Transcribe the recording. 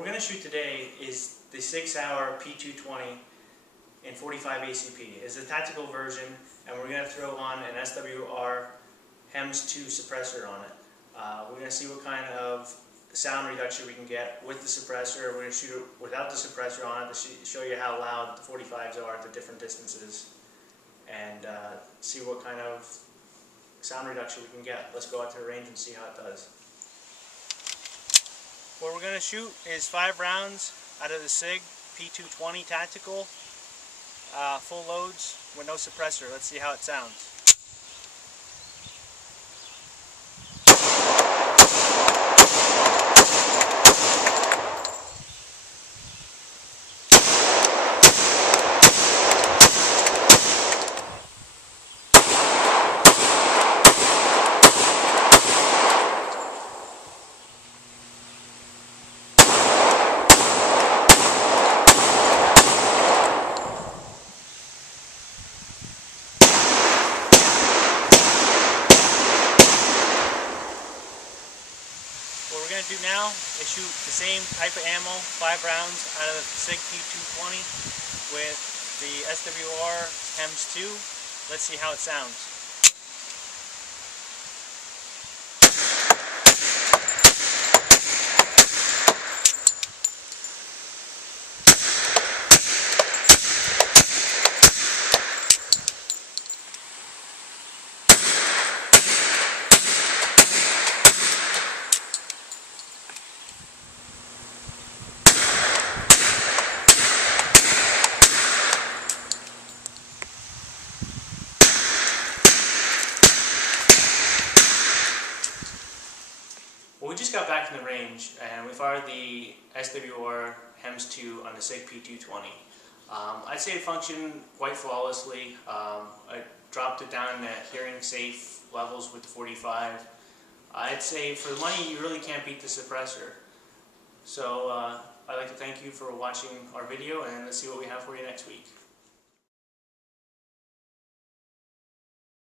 What we're going to shoot today is the 6-hour P220 in 45 ACP. It's a tactical version, and we're going to throw on an SWR Hems2 suppressor on it. We're going to see what kind of sound reduction we can get with the suppressor. We're going to shoot it without the suppressor on it to show you how loud the 45s are at the different distances, and see what kind of sound reduction we can get. Let's go out to the range and see how it does. What we're going to shoot is 5 rounds out of the SIG P220 tactical, full loads with no suppressor. Let's see how it sounds. What we're going to do now is shoot the same type of ammo, 5 rounds out of the SIG P220 with the SWR Hems2. Let's see how it sounds. Well, we just got back from the range and we fired the SWR Hems2 on the SIG P220. I'd say it functioned quite flawlessly. I dropped it down to hearing safe levels with the 45. I'd say for the money you really can't beat the suppressor. So I'd like to thank you for watching our video, and let's see what we have for you next week.